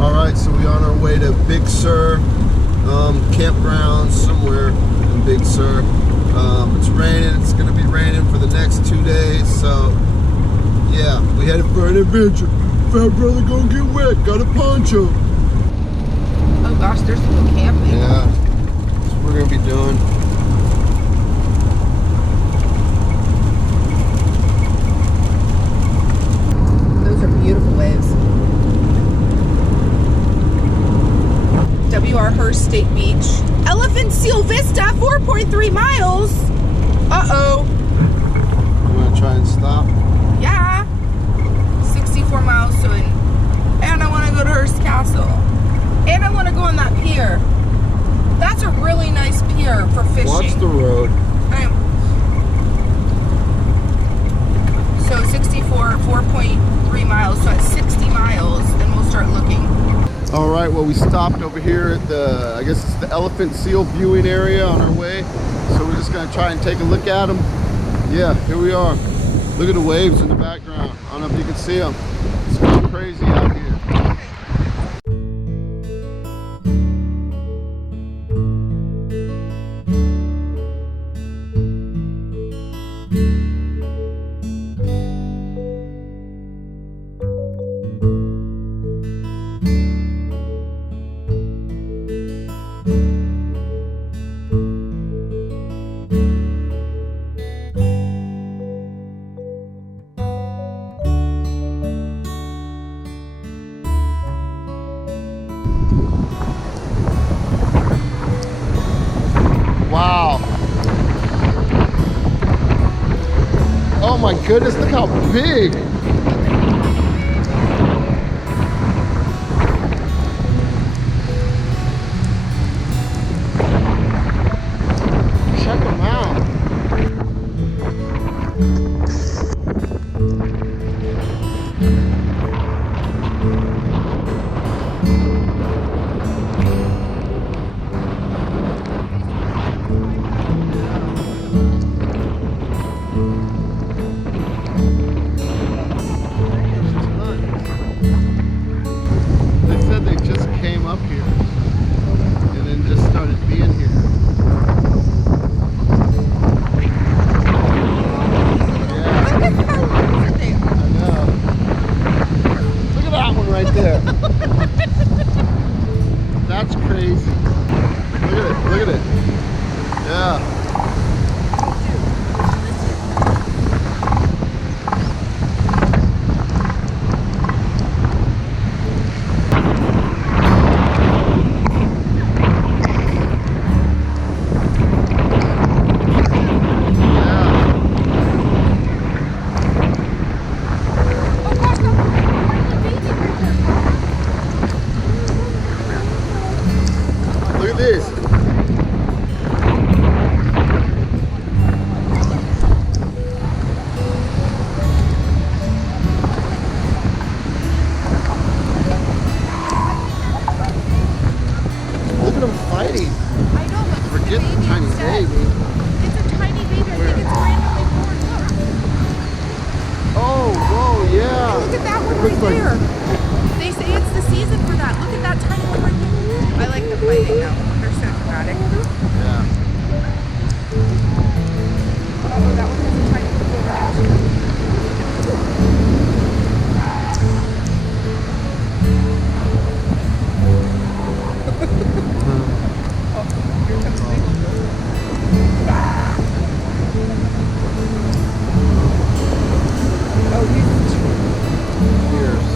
Alright, so we're on our way to Big Sur Campgrounds somewhere in Big Sur. It's raining, it's gonna be raining for the next 2 days, so yeah, we headed for an adventure. Fat brother gonna get wet, got a poncho. Oh gosh, there's a little camping. Yeah, that's what we're gonna be doing. Those are beautiful waves. W.R. Hearst State Beach. Elephant Seal Vista, 4.3 miles. Uh-oh. You wanna try and stop? Yeah. 64 miles to it. And I wanna go to Hearst Castle. And I wanna go on that pier. That's a really nice pier for fishing. Watch the road. So 64, 4.3 miles. So at 60 miles, then we'll start looking. All right, well, we stopped over here at the, I guess it's the elephant seal viewing area on our way. So we're just gonna try and take a look at them. Yeah, here we are. Look at the waves in the background. I don't know if you can see them. It's going crazy out here. Oh my goodness, look how big! Check them out. Up here and then just started being here. Yeah. I know. Look at that one right there. That's crazy. Look at it. Look at it. Yeah. This. Look at them fighting. I know, but forget the tiny baby. It's a tiny baby. I think it's randomly born. Look. Oh, whoa, yeah. Look at that one right there. They say it's the season for that. Look at that tiny one right there. I like the fighting though. They're so dramatic. Yeah. Oh, that one has a tiny little reaction. Oh, here comes the big one. Oh, he's Fierce.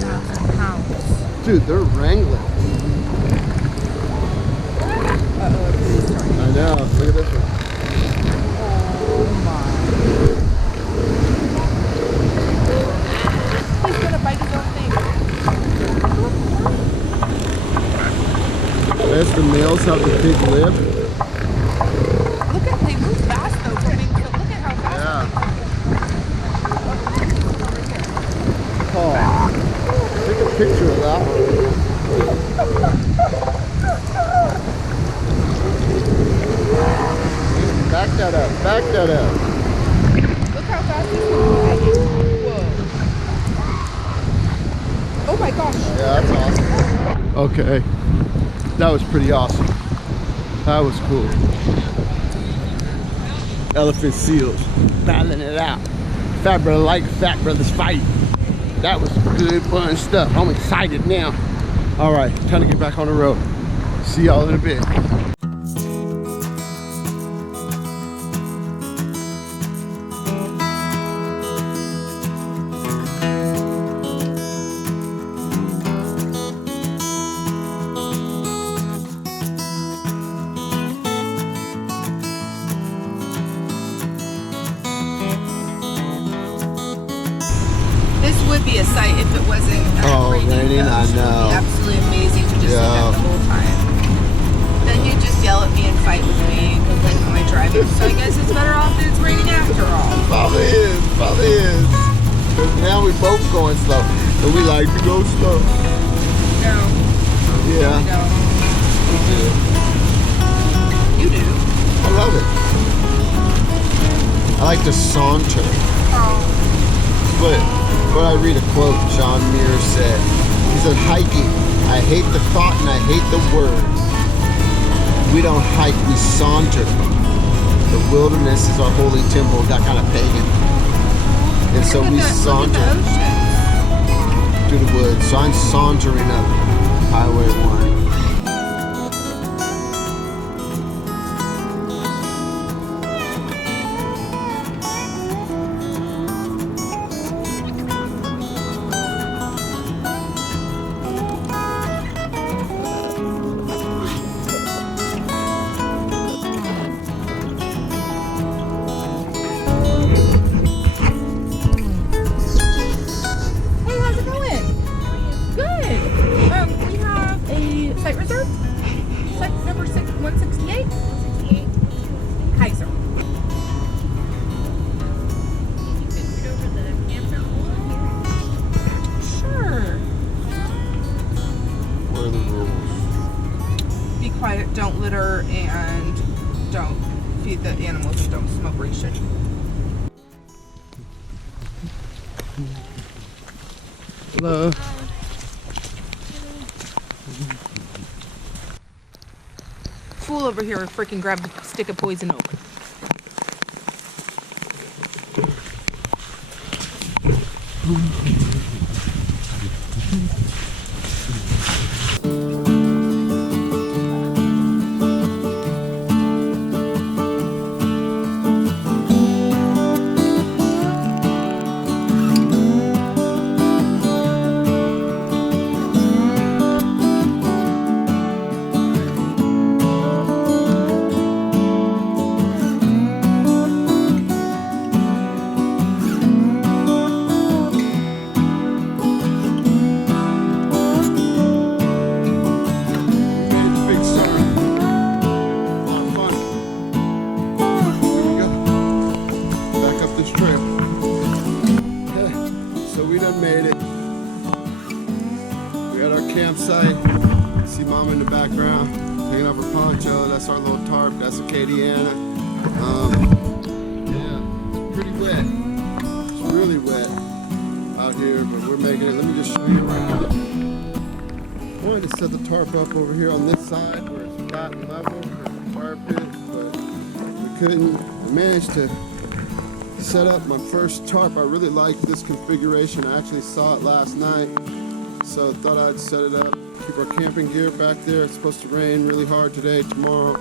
1,000 pounds. Dude, they're wrangling. I know. Look at this one. Oh my. He's gonna bite his own thing. As the males have the big lip. Look at, they move fast though. So look at how fast. Yeah. Oh, take a picture of that one. Back that up, back that up. Look how fast he's moving. Whoa. Oh my gosh. Yeah, that's awesome. Okay, that was pretty awesome. That was cool. Elephant seals, battling it out. Fat brother like fat brothers fight. That was good fun stuff. I'm excited now. All right, time to get back on the road. See y'all in a bit. Would be a sight if it wasn't raining. I know. It would be absolutely amazing to just look at the whole time. Then you just yell at me and fight with me like am I driving. So I guess it's better off that it's raining after all. Probably is. Because now we both going slow, and we like to go slow. No. Yeah. We don't. We do. You do. I love it. I like to saunter. Oh. But I read a quote John Muir said. He said, hiking, I hate the thought and I hate the word. We don't hike, we saunter. The wilderness is our holy temple. Got kind of pagan. And so we saunter through the woods. So I'm sauntering up Highway 1. Quiet, don't litter, and don't feed the animals and don't smoke ration. Hello. Fool over here freaking grabbed a stick of poison oak. Campsite. See Mom in the background taking off her poncho. That's our little tarp. That's Acadiana. Yeah, it's pretty wet. It's really wet out here, but we're making it. Let me just show you right now. I wanted to set the tarp up over here on this side where it's flat and level for the fire pit, but we couldn't. I managed to set up my first tarp. I really liked this configuration. I actually saw it last night. So I thought I'd set it up, keep our camping gear back there. It's supposed to rain really hard today, tomorrow.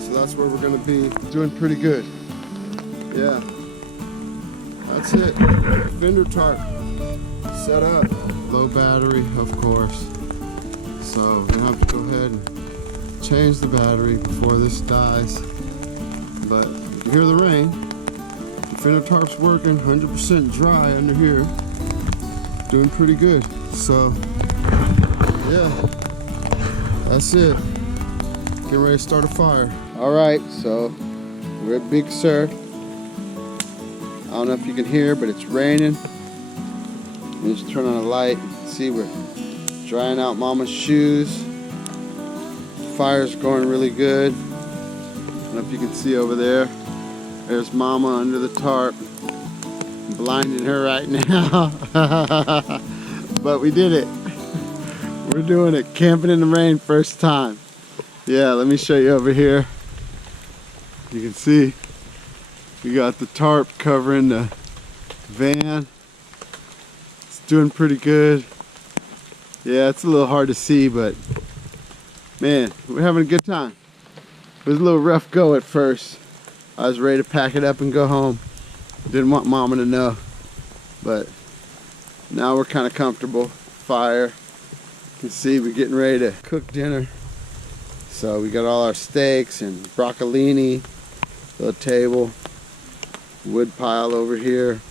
So that's where we're gonna be. Doing pretty good. Yeah, that's it. Fender tarp set up. Low battery, of course. So we're gonna have to go ahead and change the battery before this dies. But you can hear the rain. The Fender tarp's working, 100% dry under here. Doing pretty good. So, yeah, that's it. Getting ready to start a fire. All right, so we're at Big Sur. I don't know if you can hear, but it's raining. Let me just turn on a light. See, we're drying out Mama's shoes. Fire's going really good. I don't know if you can see over there. There's Mama under the tarp. I'm blinding her right now. But we did it. We're doing it, camping in the rain, first time. Yeah, let me show you over here. You can see we got the tarp covering the van. It's doing pretty good. Yeah, it's a little hard to see, but man, we're having a good time. It was a little rough go at first. I was ready to pack it up and go home. Didn't want Mama to know, but now we're kind of comfortable. Fire. You can see we're getting ready to cook dinner. So we got all our steaks and broccolini, little table, wood pile over here.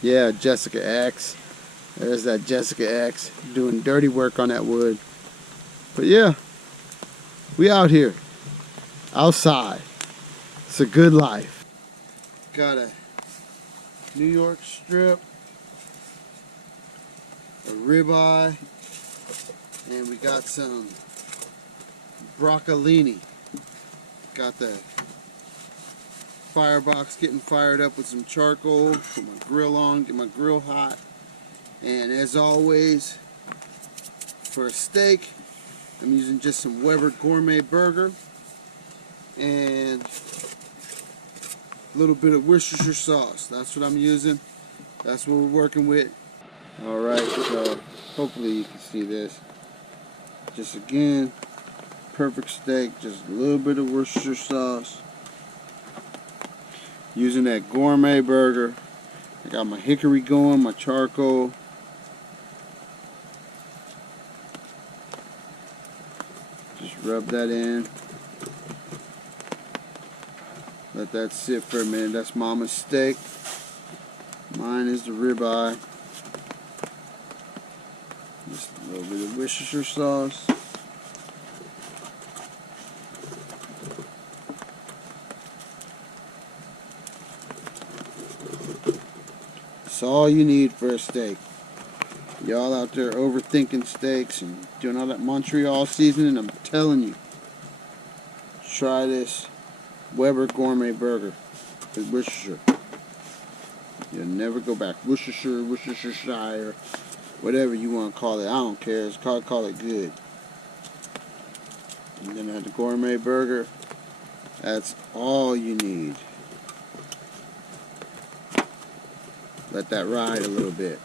Yeah, Jessica X. There's that Jessica X doing dirty work on that wood. But yeah, we out here, outside. It's a good life. Got a New York strip, a ribeye, and we got some broccolini. Got the firebox getting fired up with some charcoal. Put my grill on, get my grill hot. And as always, for a steak, I'm using just some Weber Gourmet Burger and a little bit of Worcestershire sauce. That's what I'm using. That's what we're working with. Alright, so hopefully you can see this. Just again, perfect steak, just a little bit of Worcestershire sauce. Using that gourmet burger. I got my hickory going, my charcoal. Just rub that in. Let that sit for a minute. That's Mama's steak. Mine is the ribeye. Just a little bit of Worcestershire sauce. That's all you need for a steak. Y'all out there overthinking steaks and doing all that Montreal seasoning, I'm telling you, try this Weber Gourmet Burger with Worcestershire. You'll never go back. Worcestershire, Worcestershire, whatever you want to call it. I don't care. It's call it good. And then at the gourmet burger, that's all you need. Let that ride a little bit.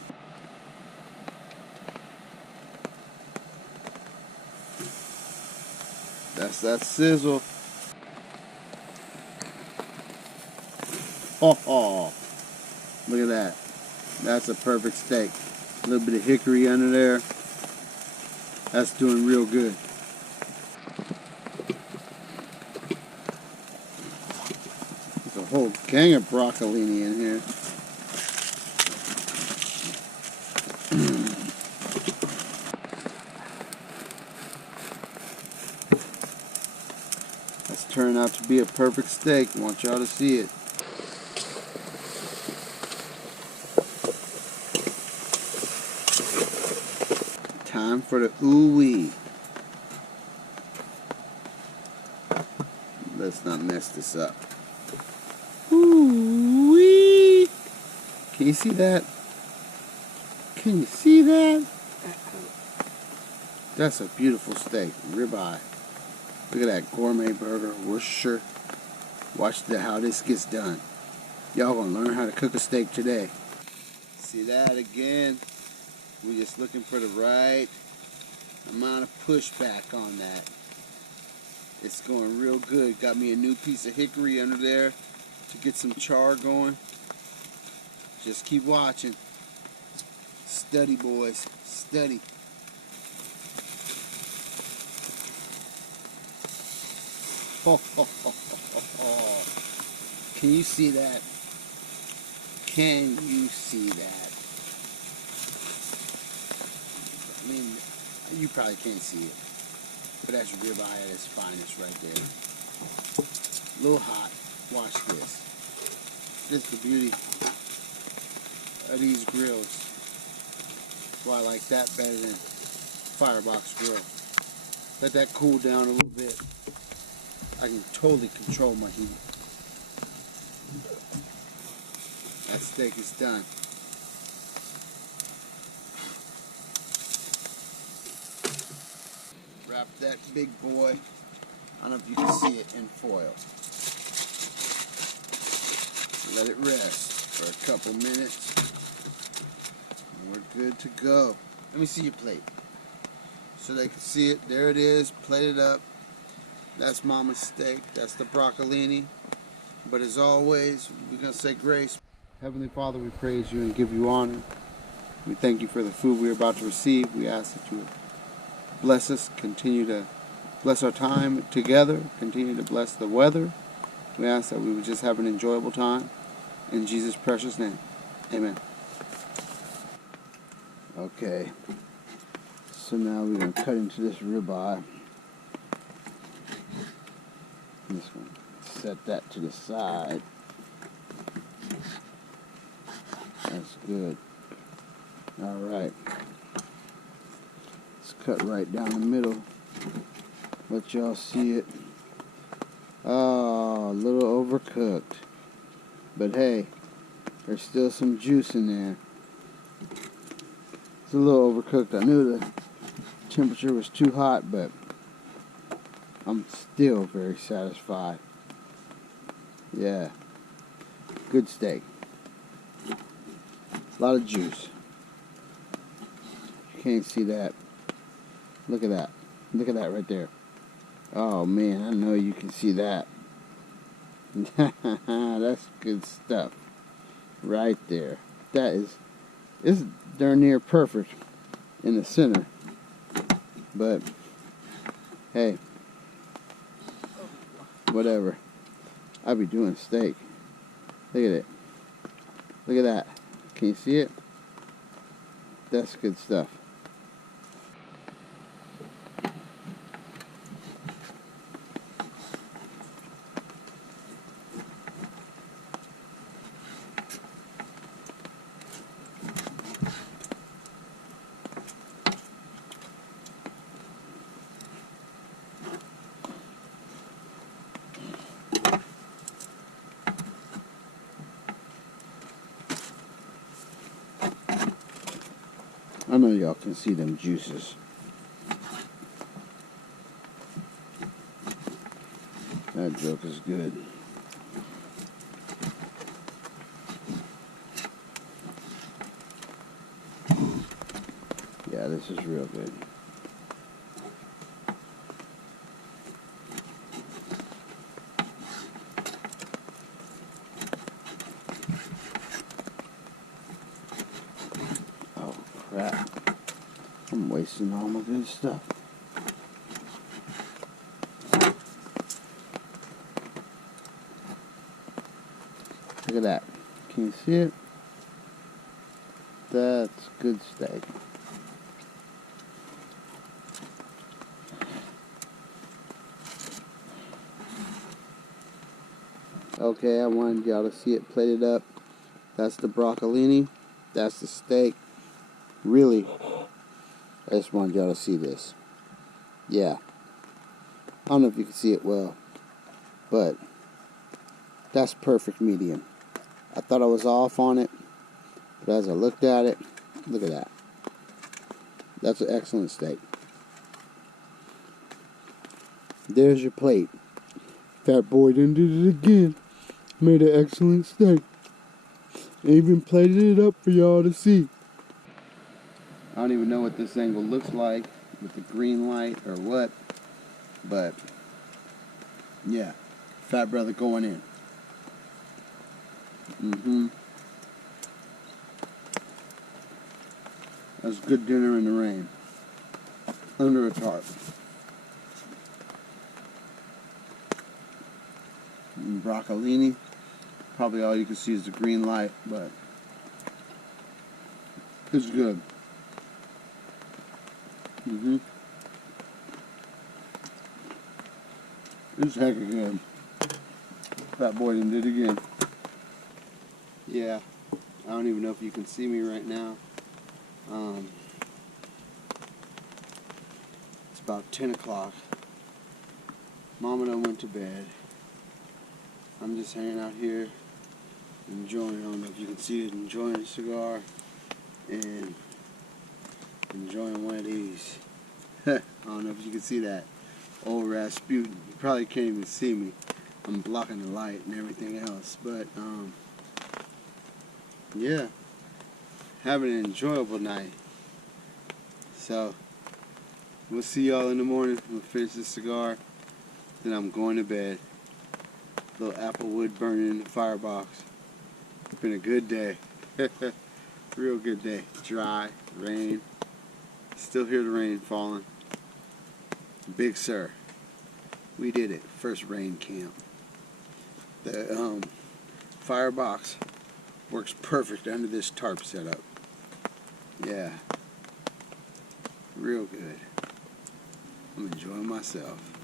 That's that sizzle. Oh, look at that. That's a perfect steak. A little bit of hickory under there. That's doing real good. There's a whole gang of broccolini in here. That's turned out to be a perfect steak. I want y'all to see it. Time for the ooh-wee. Let's not mess this up. Ooh-wee. Can you see that? Can you see that? That's a beautiful steak. Ribeye. Look at that gourmet burger. Worcestershire. Watch how this gets done. Y'all gonna learn how to cook a steak today. See that again? We're just looking for the right amount of pushback on that. It's going real good. Got me a new piece of hickory under there to get some char going. Just keep watching. Study, boys. Study. Can you see that? Can you see that? I mean, you probably can't see it, but that's ribeye at its finest right there. A little hot. Watch this. This is the beauty of these grills. That's why I like that better than firebox grill. Let that cool down a little bit. I can totally control my heat. That steak is done. wrap that big boy. I don't know if you can see it in foil. Let it rest for a couple minutes. And we're good to go. Let me see your plate. So they can see it. There it is, plated up. That's Mama's steak. That's the broccolini. But as always, we're going to say grace. Heavenly Father, we praise you and give you honor. We thank you for the food we're about to receive. We ask that you would bless us, continue to bless our time together, continue to bless the weather. We ask that we would just have an enjoyable time. In Jesus' precious name, amen. Okay, so now we're going to cut into this ribeye. This one, set that to the side. That's good. Alright. Let's cut right down the middle. Let y'all see it. Oh, a little overcooked. But hey, there's still some juice in there. It's a little overcooked. I knew the temperature was too hot, but I'm still very satisfied. Yeah. Good steak. A lot of juice. You can't see that. Look at that. Look at that right there. Oh man, I know you can see that. That's good stuff. Right there. That is, it's darn near perfect in the center. But hey, whatever. I be doing steak. Look at it. Look at that. Can you see it? That's good stuff. I know y'all can see them juices. That joke is good. Yeah, this is real good. Oh crap. I'm wasting all my good stuff. Look at that. Can you see it? That's good steak. Okay, I wanted y'all to see it plated up. That's the broccolini. That's the steak. Really, I just wanted y'all to see this. Yeah. I don't know if you can see it well, but that's perfect medium. I thought I was off on it, but as I looked at it, look at that. That's an excellent steak. There's your plate. Fat boy done did it again. Made an excellent steak. Even plated it up for y'all to see. I don't even know what this angle looks like with the green light or what, but yeah, Fat Brother going in. That's good dinner in the rain, under a tarp. And broccolini, probably all you can see is the green light, but it's good. It's heck of good. Fat boy done did it again. Yeah, I don't even know if you can see me right now. It's about 10 o'clock. Mama done went to bed. I'm just hanging out here, enjoying, I don't know if you can see it, enjoying a cigar and enjoying one of these. don't know if you can see that old Rasputin. You probably can't even see me. I'm blocking the light and everything else. But, yeah. Having an enjoyable night. So, we'll see y'all in the morning. We'll finish this cigar. Then I'm going to bed. Little apple wood burning in the firebox. It's been a good day. Real good day. Dry, rain. Still hear the rain falling. Big Sur. We did it. First rain camp. The firebox works perfect under this tarp setup. Yeah. Real good. I'm enjoying myself.